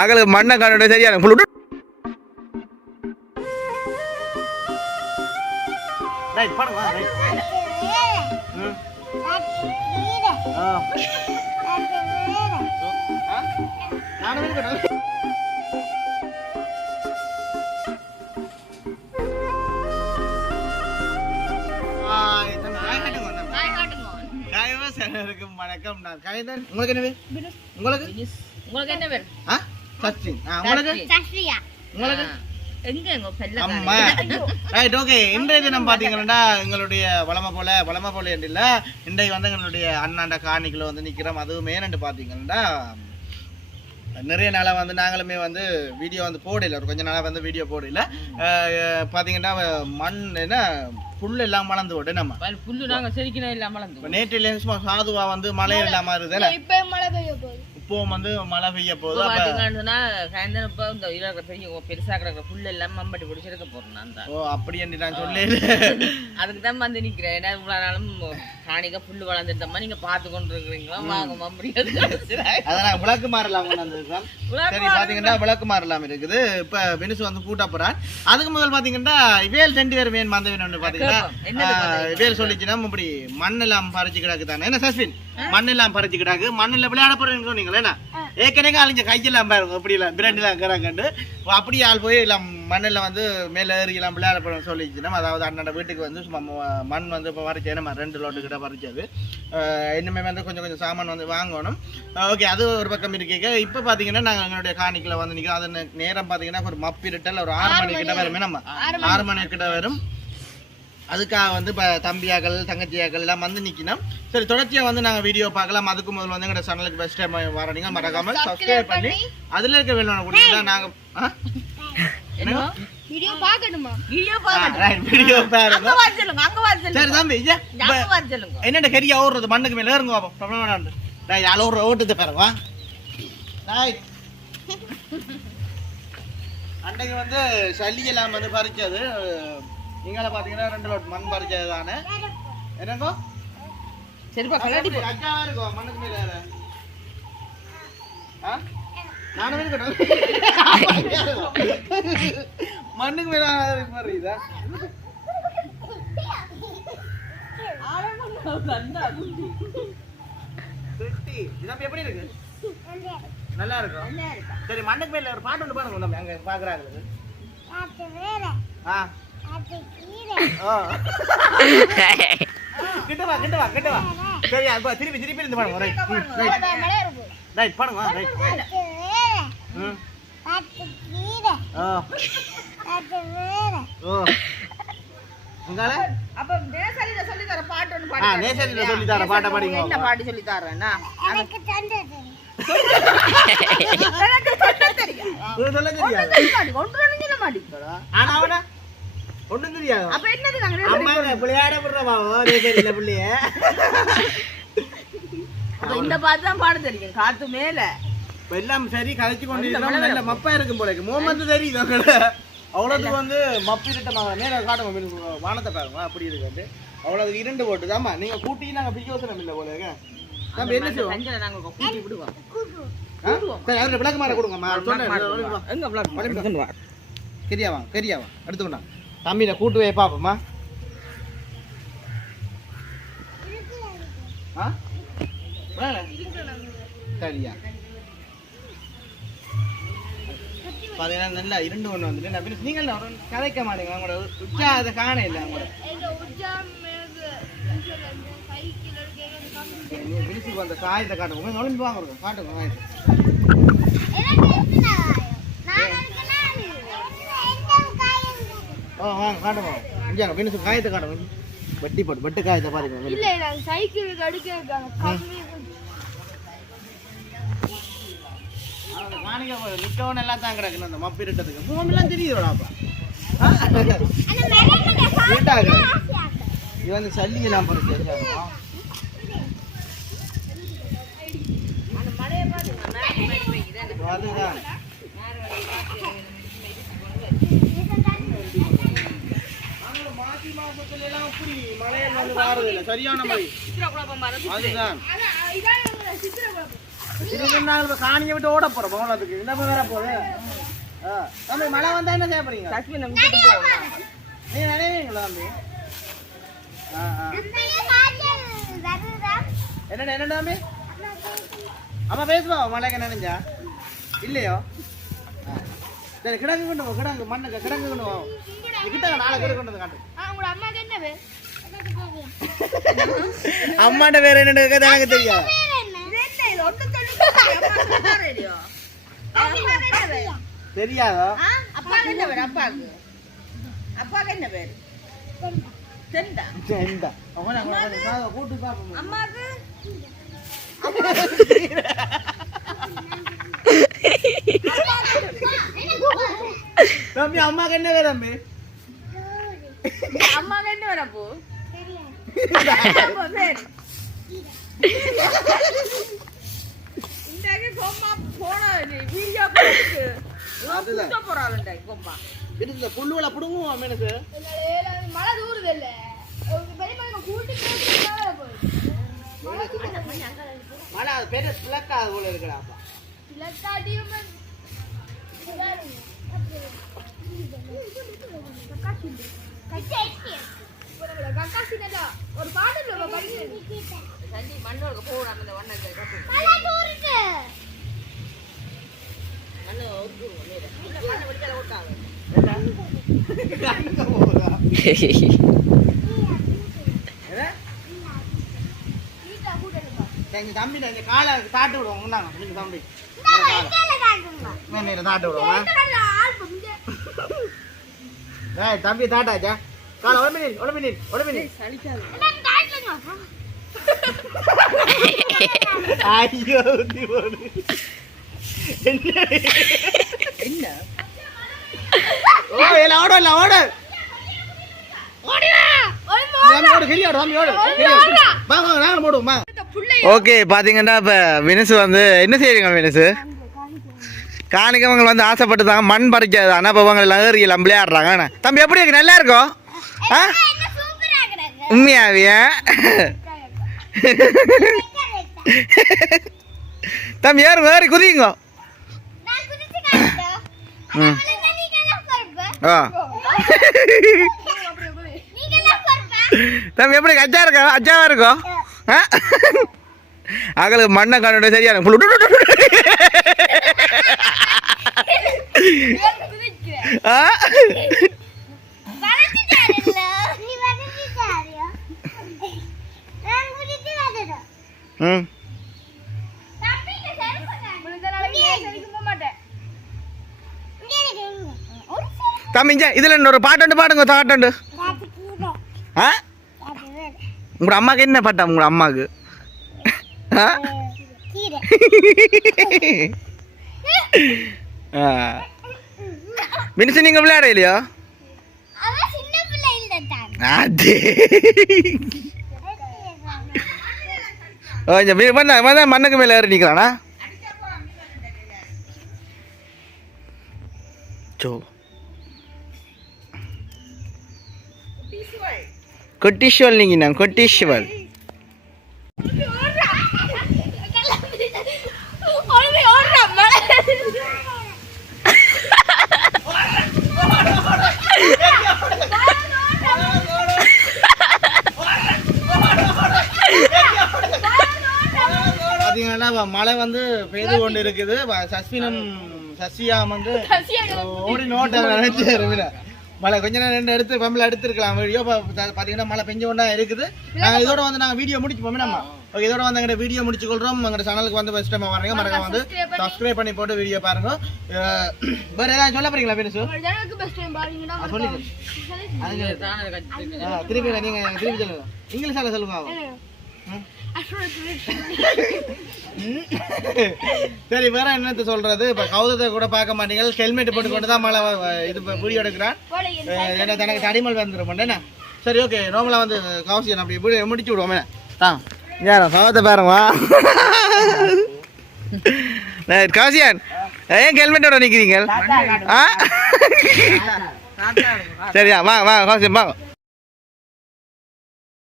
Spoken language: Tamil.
அங்களுக்கு மண்ணை காணோட சரியான புல்லு ரைட் பாருங்க ரைட் நானும் இருக்கட்டும் வணக்கம் நான் கைதன் உங்களுக்கு என்ன பேர் உங்களுக்கு என்ன பேர் சச்சின் உங்களுக்கு சஸ்ரியா உங்களுக்கு அம்மா ரைட் ஓகே இன்றைய தினம் பாத்தீங்கன்னா எங்களுடைய வளமை போல இல்ல இன்றைக்கு வந்து எங்களுடைய அண்ணாண்ட காணிக்குள்ள வந்து நிக்கிறோம் அதுவும் ஏன்னு பாத்தீங்கன்னா நிறைய நாளாக வந்து நாங்களுமே வந்து வீடியோ வந்து போடல ஒரு கொஞ்ச நாளாக வந்து வீடியோ போடல பார்த்தீங்கன்னா மண் என்ன புல் எல்லாம் மலர்ந்து விட்டு நம்ம புல்லு நாங்கள் செடிக்கணும் எல்லாம் மலர்ந்து நேற்று சும்மா சாதுவா வந்து மழை இல்லாமல் இருக்குதுல்ல இப்போ மழை பெய்ய போகுது இப்போ வந்து மழை பெய்ய போகுது இப்போ இந்த பெரிய பெருசாக கிடக்கிற புல் எல்லாம் மம்பட்டி பிடிச்சி எடுக்க போறேன் ஓ அப்படி என்று நான் சொல்லி அதுக்கு தான் வந்து நிற்கிறேன் ஏன்னா இவ்வளோ நாளும் காணிக்க புல் வளர்ந்துட்டோமா நீங்க பார்த்து கொண்டு இருக்கிறீங்களா வாங்க மம்படி அதான் விளக்கு மாறலாம் சரி பாத்தீங்கன்னா விளக்கு மாறலாம் இருக்குது இப்ப வெனிசு வந்து கூட்ட போறான் அதுக்கு முதல் பாத்தீங்கன்னா இவேல் 2 பேர் மேன் மந்தவன் ஒன்று பாத்தீங்கன்னா இவேல் சொல்லிச்சுன்னா இப்படி மண்ணெல்லாம் பறிச்சு கிடக்கு தானே என்ன சஸ்பின் மண்ணெல்லாம் பறிச்சு கிடக்கு மண்ணில் விளையாட போறேன்னு சொன்னீங்களா ஏற்கனவே அழிஞ்ச கையெல்லாம் பாருங்க அப்படி எல்லாம் பிரண்டெல்லாம் கிடக்கண்டு அப்படி ஆள் போய் எல்லாம் மண்ணில் வந்து மேலே ஏறி எல்லாம் விளையாட போறோம்னு சொல்லிச்சுன்னா அதாவது அண்ணோட வீட்டுக்கு வந்து சும்மா மண் வந்து இப்போ பறிச்சேன் நம்ம 2 லோட்டு கிட்ட பறிச்சது இன்னுமே வந்து கொஞ்சம் சாமான் வந்து வாங்கணும் ஓகே அது ஒரு பக்கம் இருக்கீங்க இப்போ பார்த்தீங்கன்னா நாங்கள் எங்களுடைய காணிக்கில் வந்து நிற்கிறோம் அது நேரம் பார்த்தீங்கன்னா ஒரு மப்பிருட்டல் ஒரு 6 மணி கிட்ட வருமே நம்ம 6 மணி கிட்ட வரும் அதுக்காக வந்து இப்போ தம்பியாக்கள் தங்கச்சியாக்கள் எல்லாம் வந்து நிற்கணும் சரி தொடர்ச்சியாக வந்து நாங்கள் வீடியோ பார்க்கலாம் அதுக்கு முதல்ல வந்து எங்களோட சேனலுக்கு பெஸ்ட் டைம் வர நீங்கள் மறக்காமல் சப்ஸ்கிரைப் பண்ணி அதில் இருக்க வேணும் கொடுத்தா நாங்கள் வீடியோ பார்க்கணுமா வீடியோ பாருங்க சரி தம்பி என்னட்ட கரியா ஓடுறது மண்ணுக்கு மேலே ஏறுங்க பாப்போம் யாரோ ஒரு ஓட்டுது பாருங்க அன்றைக்கு வந்து சளியெல்லாம் வந்து பறிச்சது நீங்கள பாத்தீங்கன்னா 2 லோட் மண் பறிச்சது தானே என்னங்கோ சரிப்பா கலாடி அக்காவா இருக்கும் மண்ணுக்கு மேல நானும் இருக்கட்டும் மண்ணுக்கு மேல மாதிரிதா எப்படி இருக்கு நல்லா இருக்கும் சரி மண்ணுக்கு மேல ஒரு பாட்டு ஒன்று பாருங்க நம்ம அங்க பாக்குறாங்க கிட்டவா சரி திருப்பி இருந்து பாருங்க ரைட் பாருங்க ரைட் அப்ப நேசலில சொல்லி தர பாட்டு ஒன்னு பாடு நேசலில சொல்லி தர பாட்ட பாடுங்க என்ன பாட்டு சொல்லி தரேன்னா எனக்கு தண்டை தெரியும் சொல்ல தெரியாது ஒன்று மாட்டீங்க ஆனா அவனா ஒண்ணும் தெரியாது அப்ப என்னது நாங்க அம்மா விளையாட விடுறவாவோ நேசலில புள்ளைய இந்த பாட்டு தான் பாட தெரியும் காத்து மேல எல்லாம் சரி கழிச்சு கொண்டு நல்ல மப்பா இருக்கும் போல மோமந்து தெரியுது அவ்வளோதுக்கு வந்து மப்பிருட்ட நேர காட்டுங்க வானத்தை பாருங்க அப்படி இருக்கு அவ்வளோதுக்கு 2 போட்டு தாமா நீங்க கூட்டி நாங்க பிரியோசனம் இல்லை போல நம்ம என்ன செய்வோம் நாங்க கூட்டி விடுவோம் சரி அதுல விளக்கு மாற கொடுங்கம்மா எங்க விளக்கு கரியாவா எடுத்துக்கொண்டா தம்பியில கூட்டு வை பாப்போம்மா சரியா பாத்தீங்கன்னா நல்லா 2 ஒன்று வந்துட்டு நீங்கள் கதைக்க மாட்டீங்க உங்களோட உற்சாகத்தை காண இல்லை உங்களோட விழிச்சுக்கு வந்த காயத்தை காட்டுங்க நுழைஞ்சு வாங்க காட்டுங்க வாங்க காட்டுங்க இங்கே விழிச்சு காயத்தை காட்டுங்க வட்டி போட்டு வெட்டு காயத்தை பாருங்க சைக்கிளுக்கு அடிக்க நிக்கவன் எல்லாம் தான் கிடக்கு அந்த மப்பிட்டதுக்கு மூமெல்லாம் தெரியுதுடாப்பா இது வந்து சல்லியெல்லாம் பறிச்சு அதுதான் மாசி மாசத்துல எல்லாம் அப்படி மழையில் வந்து வாரதில்லை சரியான மழை அதுதான் இதுக்கு நாங்கள் இப்ப காணியை விட்டு ஓட போறோம் போனதுக்கு இந்த வேற போகுது தம்பி மழை வந்தா என்ன செய்ய போறீங்க சஸ்மினை விட்டுட்டு போகலாம். நீங்க நினைவீங்களா தம்பி என்ன தம்பி அம்மா பேசுவா மழைக்கு நினைஞ்சா இல்லையோ சரி கிடங்கு கொண்டு போ கிடங்கு மண்ணுக்கு கிடங்கு கொண்டு போ கிட்ட நாளை பேர் கொண்டு வந்து காட்டு அம்மாட்ட வேற என்ன எனக்கு தெரியாது தெரியாதோ அப்பாக்கு என்ன பேர்? அப்பாக்கு என்ன பேர்? தெண்டா. கூட்டு பாப்போம் அம்மாக்கு தம்பி அம்மாக்கு என்ன பேர் தம்பி அம்மாக்கு என்ன பேர் அப்போ? பேர் இன்றைக்கு கோமா போன வீடியோ போட்டு போறாள் கோமா இந்த புல்லுவலை புடுங்குவோம் மீனுக்கு மழை தூருது இல்ல கூட்டி மழை அது பெரிய பிளக்காது போல இருக்கடா அப்பா ஒரு பாட்டு மண்ணோட போடாம இந்த வண்ணத்தை தம்பி காலை தாட்டு விடுவோம் முன்னாங்க தம்பி தாட்டு விடுவோம் தம்பி தாட்டாச்சா காலை உடம்பு ஐயோ என்ன ஓ இல்ல ஓடு இல்ல ஓடு ஓகே பாத்தீங்கன்னா இப்ப வினுசு வந்து என்ன செய்றீங்க வினுசு காணிக்கவங்க வந்து ஆசைப்பட்டுதாங்க மண் பறிக்காது ஆனா இப்ப அவங்க எல்லாம் ஏறியெல்லாம் விளையாடுறாங்க தம்பி எப்படி இருக்கு நல்லா இருக்கும் உண்மையாவிய தம்பி ஏறுங்க ஏறி குதிங்க தம்பி எப்படி அஜா இருக்கா அஜாவா இருக்கும் அங்களுக்கு மண்ணை கண்டு சரியான தம்பி இதுல இன்னொரு பாட்டு பாடுங்க தாட்டு உங்களோட அம்மாக்கு என்ன பாட்டா உங்களோட அம்மாக்கு மினிசு நீங்க விளையாட இல்லையா மண்ணுக்கு மேல ஏறி நிக்கிறானா கொட்டிஷ்வல் நீங்க நான் கொட்டிஷ்வல் மழை வந்து பெய்து கொண்டு இருக்குது சஸ்மினும் சசியாம் வந்து ஓடி நோட்ட நினைச்சு மழை கொஞ்ச நேரம் எடுத்து பம்பில் எடுத்துருக்கலாம் வீடியோ பார்த்தீங்கன்னா மழை பெஞ்சு கொண்டா இருக்குது இதோட வந்து நாங்கள் வீடியோ முடிச்சுப்போம் நம்ம ஓகே இதோட வந்து எங்கள் வீடியோ முடிச்சுக்கொள்கிறோம் எங்கள் சேனலுக்கு வந்து ஃபஸ்ட் டைம் வரீங்க மறக்காம வந்து சப்ஸ்கிரைப் பண்ணி போட்டு வீடியோ பாருங்க வேறு ஏதாவது சொல்ல போறீங்களா பேரு சொல்லி திருப்பி நீங்கள் திருப்பி சொல்லுங்க இங்கிலீஷால சொல்லுங்க சரி வேற என்னத்த சொல்றது இப்ப கௌதத்தை கூட பார்க்க மாட்டீங்க ஹெல்மெட் போட்டு கொண்டு தான் மழை இது வீடியோ எடுக்கிறான் என்ன தனக்கு தடிமல் வந்துடும் என்ன சரி ஓகே நோமலா வந்து கௌசியன் அப்படி முடிச்சு விடுவோமே யாரா கௌதத்தை பாருங்க கௌசியன் ஏன் ஹெல்மெட்டோட நிக்கிறீங்க சரியா வா வா கௌசியன் வாங்க